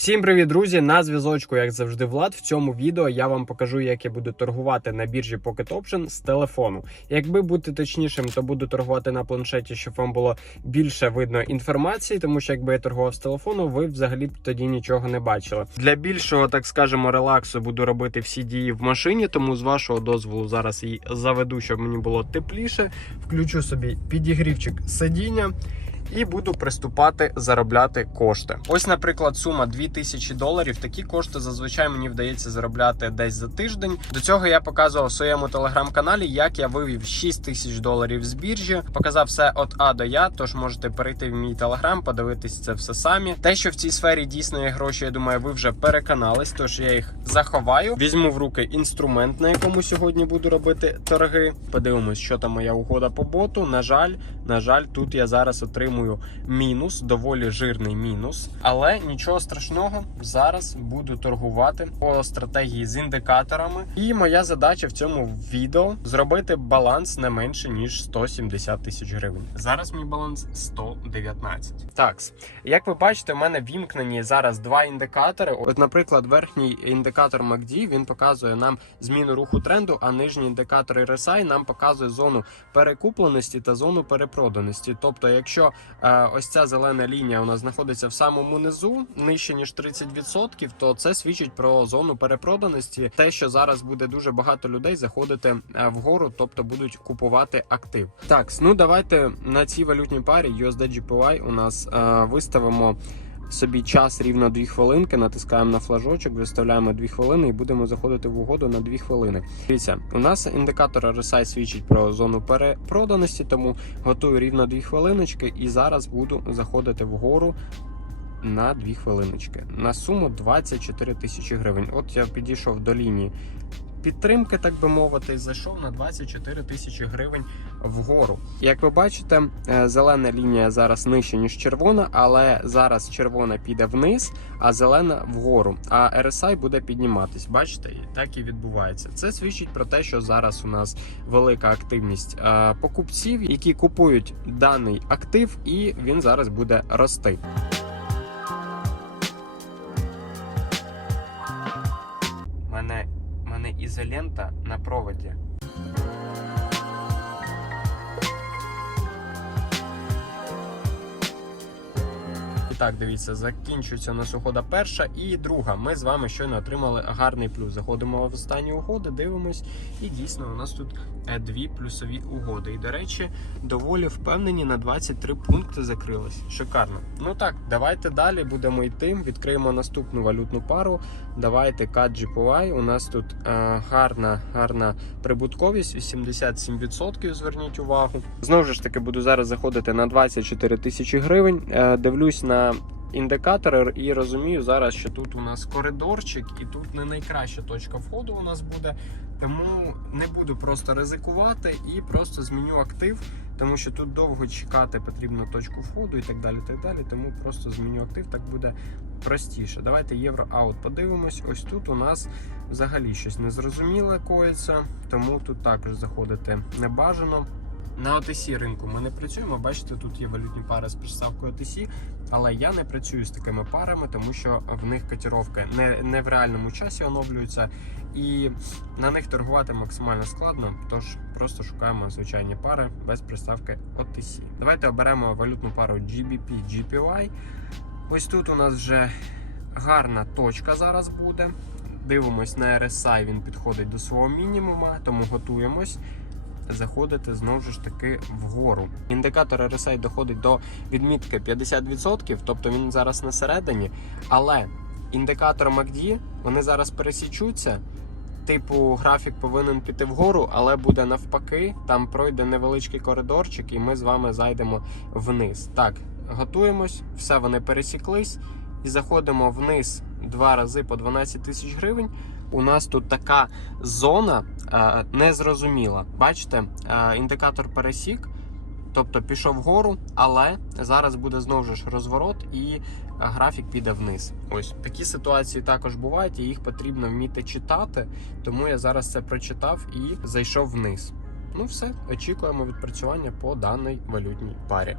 Всім привіт, друзі! На зв'язочку, як завжди, Влад. В цьому відео я вам покажу, як я буду торгувати на біржі Pocket Option з телефону. Якби бути точнішим, то буду торгувати на планшеті, щоб вам було більше видно інформації, тому що якби я торгував з телефону, ви взагалі б тоді нічого не бачили. Для більшого, так скажемо, релаксу буду робити всі дії в машині, тому з вашого дозволу зараз її заведу, щоб мені було тепліше. Включу собі підігрівчик сидіння і буду приступати заробляти кошти. Ось, наприклад, сума 2000 доларів. Такі кошти зазвичай мені вдається заробляти десь за тиждень. До цього я показував в своєму телеграм-каналі, як я вивів 6 тисяч доларів з біржі. Показав все від А до Я. Тож можете перейти в мій телеграм, подивитись це все самі. Те, що в цій сфері дійсно є гроші, я думаю, ви вже переконались. Тож я їх заховаю. Візьму в руки інструмент, на якому сьогодні буду робити торги. Подивимось, що там моя угода по боту. На жаль, на жаль, тут я зараз отримую мінус, доволі жирний мінус. Але нічого страшного, зараз буду торгувати по стратегії з індикаторами. І моя задача в цьому відео зробити баланс не менше ніж 170 тисяч гривень. Зараз мій баланс 119. Так, як ви бачите, в мене вімкнені зараз два індикатори. От, наприклад, верхній індикатор MACD, він показує нам зміну руху тренду, а нижній індикатор RSI нам показує зону перекупленості та зону перепроданості. Тобто, якщо ось ця зелена лінія у нас знаходиться в самому низу, нижче ніж 30%, то це свідчить про зону перепроданості. Те, що зараз буде дуже багато людей заходити е, вгору, тобто будуть купувати актив. Так, ну давайте на цій валютній парі USD GPY у нас е, виставимо. Собі час рівно 2 хвилинки, натискаємо на флажочок, виставляємо 2 хвилини і будемо заходити в угоду на 2 хвилини. Дивіться, у нас індикатор RSI свідчить про зону перепроданості, тому готую рівно 2 хвилиночки і зараз буду заходити вгору на 2 хвилиночки. На суму 24 тисячі гривень. От я підійшов до лінії підтримки, так би мовити, зайшов на 24 тисячі гривень вгору. Як ви бачите, е, зелена лінія зараз нижче, ніж червона, але зараз червона піде вниз, а зелена вгору. А RSI буде підніматись. Бачите, так і відбувається. Це свідчить про те, що зараз у нас велика активність е, покупців, які купують даний актив, і він зараз буде рости. Мене ізолента на проводі. Так, дивіться, закінчується у нас угода перша і друга. Ми з вами щойно отримали гарний плюс. Заходимо в останні угоди, дивимось, і дійсно у нас тут е, дві плюсові угоди. І, до речі, доволі впевнені на 23 пункти закрилось. Шикарно. Ну так, давайте далі будемо йти. Відкриємо наступну валютну пару. Давайте CAD. У нас тут е, гарна, гарна прибутковість, 87%. Зверніть увагу. Знову ж таки, буду зараз заходити на 24 тисячі гривень. Е, дивлюсь на індикатори і розумію зараз, що тут у нас коридорчик, і тут не найкраща точка входу у нас буде. Тому не буду просто ризикувати і просто зміню актив, тому що тут довго чекати потрібно точку входу і так далі. так далі. Тому просто зміню актив, так буде простіше. Давайте євро аут подивимось. Ось тут у нас взагалі щось незрозуміле коїться, тому тут також заходити не бажано. На OTC ринку ми не працюємо. Бачите, тут є валютні пари з приставкою OTC, але я не працюю з такими парами, тому що в них котировки не, не в реальному часі оновлюються, і на них торгувати максимально складно. Тож просто шукаємо звичайні пари без приставки OTC. Давайте оберемо валютну пару GBP GPY. Ось тут у нас вже гарна точка зараз буде. Дивимось на RSI, він підходить до свого мінімума, тому готуємось заходити знову ж таки вгору. Індикатор RSI доходить до відмітки 50%, тобто він зараз на середині. Але індикатор MACD, вони зараз пересічуться. Типу, графік повинен піти вгору, але буде навпаки. Там пройде невеличкий коридорчик, і ми з вами зайдемо вниз. Так, готуємось, все вони пересіклись і заходимо вниз два рази по 12 тисяч гривень. У нас тут така зона е, незрозуміла. Бачите, е, індикатор пересік, тобто пішов вгору, але зараз буде знову ж розворот і графік піде вниз. Ось такі ситуації також бувають, і їх потрібно вміти читати. Тому я зараз це прочитав і зайшов вниз. Ну все, очікуємо відпрацювання по даній валютній парі.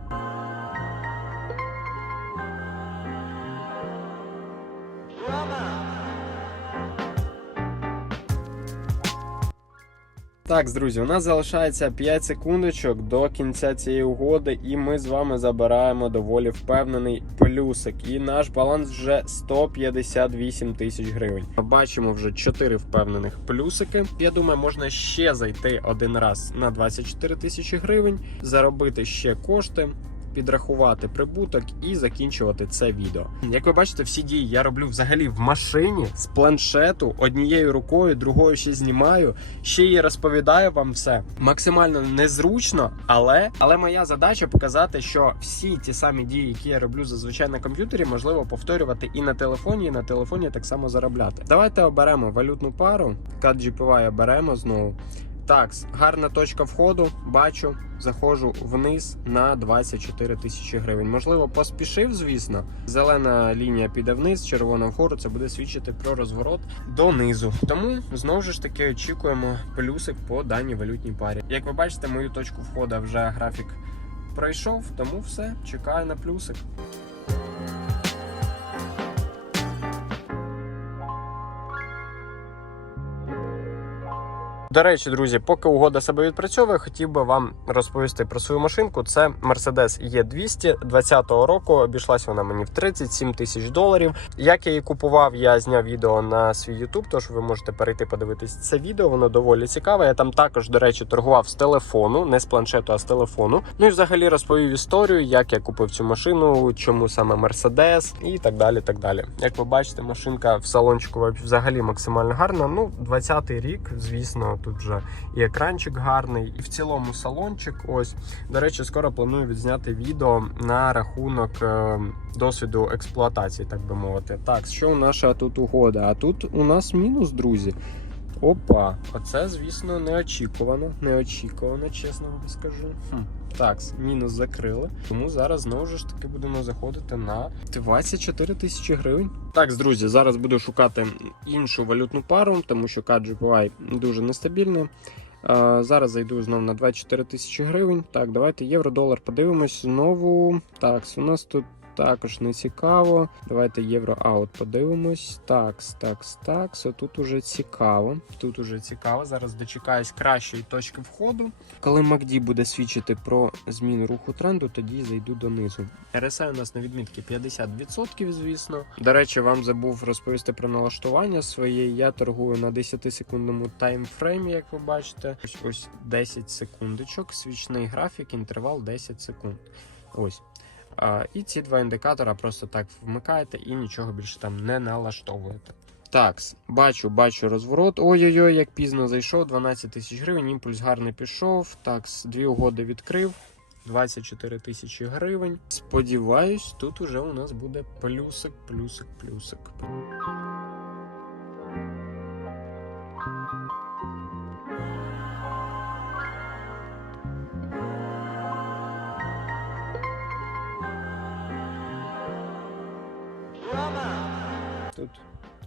Так, друзі, у нас залишається 5 секундочок до кінця цієї угоди, і ми з вами забираємо доволі впевнений плюсик. І наш баланс вже 158 тисяч гривень. Бачимо вже 4 впевнених плюсики. Я думаю, можна ще зайти один раз на 24 тисячі гривень, заробити ще кошти. Підрахувати прибуток і закінчувати це відео. Як ви бачите, всі дії я роблю взагалі в машині з планшету однією рукою, другою ще знімаю, ще й розповідаю вам все. Максимально незручно, але але моя задача показати, що всі ті самі дії, які я роблю зазвичай на комп'ютері, можливо повторювати і на телефоні, і на телефоні так само заробляти. Давайте оберемо валютну пару. CAD GPY оберемо знову. Так, гарна точка входу. Бачу, заходжу вниз на 24 тисячі гривень. Можливо, поспішив, звісно. Зелена лінія піде вниз, червона вгору. Це буде свідчити про розворот донизу. Тому знову ж таки очікуємо плюсик по даній валютній парі. Як ви бачите, мою точку входу вже графік пройшов, тому все чекаю на плюсик. До речі, друзі, поки угода себе відпрацьовує, хотів би вам розповісти про свою машинку. Це Mercedes E200 20-го року. Обійшлась вона мені в 37 тисяч доларів. Як я її купував, я зняв відео на свій YouTube, тож ви можете перейти подивитись це відео. Воно доволі цікаве. Я там також, до речі, торгував з телефону, не з планшету, а з телефону. Ну і взагалі розповів історію, як я купив цю машину, чому саме Mercedes і так далі. Так далі. Як ви бачите, машинка в салончику взагалі максимально гарна. Ну, 20-й рік, звісно. Тут вже і екранчик гарний, і в цілому салончик. Ось до речі, скоро планую відзняти відео на рахунок е, досвіду експлуатації, так би мовити. Так, що наша тут угода? А тут у нас мінус, друзі. Опа, оце, звісно, неочікувано. Неочікувано, чесно вам скажу. Хм. Так, мінус закрили. Тому зараз знову ж таки будемо заходити на 24 тисячі гривень. Так, друзі, зараз буду шукати іншу валютну пару, тому що KGPY дуже нестабільна. Зараз зайду знову на 24 тисячі гривень. Так, давайте євро-долар подивимось знову. Так, у нас тут також не цікаво. Давайте євро-аут подивимось. Такс, такс, такс. Отут уже цікаво. Тут уже цікаво. Зараз дочекаюсь кращої точки входу. Коли MACD буде свідчити про зміну руху тренду, тоді зайду донизу. RSI у нас на відмітки 50%, звісно. До речі, вам забув розповісти про налаштування своє. Я торгую на 10-секундному таймфреймі, як ви бачите. Ось ось 10 секундочок. Свічний графік, інтервал 10 секунд. Ось. І ці два індикатора просто так вмикаєте і нічого більше там не налаштовуєте. Так, бачу, бачу розворот. Ой-ой-ой, як пізно зайшов, 12 тисяч гривень, імпульс гарний пішов. Так, дві угоди відкрив. 24 тисячі гривень. Сподіваюсь, тут уже у нас буде плюсик, плюсик, плюсик.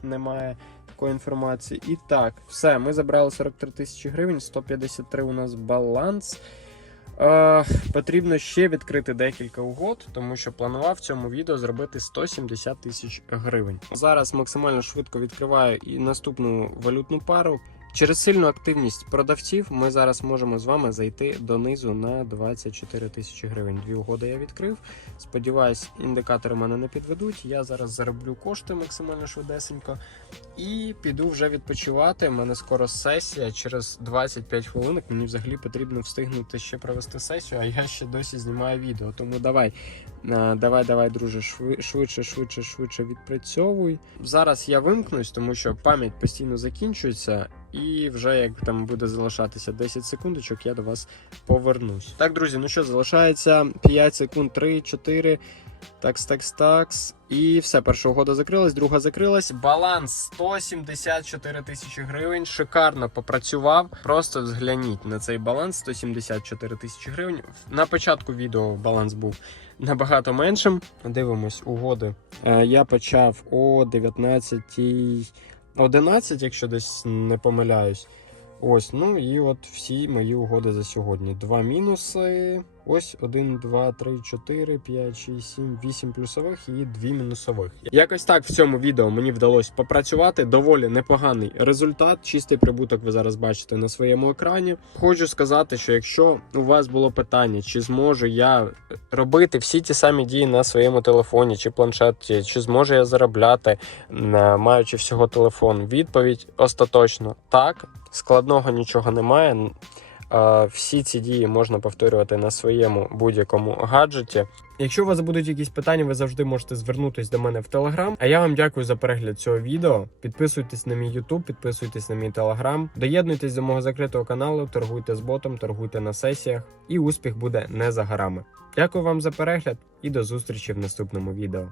Немає такої інформації. І так, все, ми забрали 43 тисячі гривень, 153 у нас баланс. Е, потрібно ще відкрити декілька угод, тому що планував в цьому відео зробити 170 тисяч гривень. Зараз максимально швидко відкриваю і наступну валютну пару. Через сильну активність продавців ми зараз можемо з вами зайти донизу на 24 тисячі гривень. Дві угоди я відкрив. Сподіваюсь, індикатори мене не підведуть. Я зараз зароблю кошти максимально швидесенько і піду вже відпочивати. У мене скоро сесія. Через 25 хвилин мені взагалі потрібно встигнути ще провести сесію, а я ще досі знімаю відео. Тому давай, е, давай, давай, друже, швидше, швидше, швидше відпрацьовуй. Зараз я вимкнусь, тому що пам'ять постійно закінчується. І вже як там буде залишатися 10 секундочок, я до вас повернусь. Так, друзі, ну що, залишається 5 секунд, 3, 4. Такс, такс, такс. І все, перша угода закрилась, друга закрилась. Баланс 174 тисячі гривень. Шикарно попрацював. Просто взгляніть на цей баланс 174 тисячі гривень. На початку відео баланс був набагато меншим. Дивимось угоди. Е, Я почав о 19 11, якщо десь не помиляюсь. Ось, ну і от всі мої угоди за сьогодні. Два мінуси, Ось 1, 2, 3, 4, 5, 6, 7, 8 плюсових і 2 мінусових. Якось так в цьому відео мені вдалося попрацювати. Доволі непоганий результат. Чистий прибуток ви зараз бачите на своєму екрані. Хочу сказати, що якщо у вас було питання, чи зможу я робити всі ті самі дії на своєму телефоні чи планшеті, чи зможу я заробляти, маючи всього телефон, відповідь остаточно так. Складного нічого немає. Всі ці дії можна повторювати на своєму будь-якому гаджеті. Якщо у вас будуть якісь питання, ви завжди можете звернутися до мене в Телеграм. А я вам дякую за перегляд цього відео. Підписуйтесь на мій Ютуб, підписуйтесь на мій Телеграм, доєднуйтесь до мого закритого каналу, торгуйте з ботом, торгуйте на сесіях, і успіх буде не за горами. Дякую вам за перегляд і до зустрічі в наступному відео.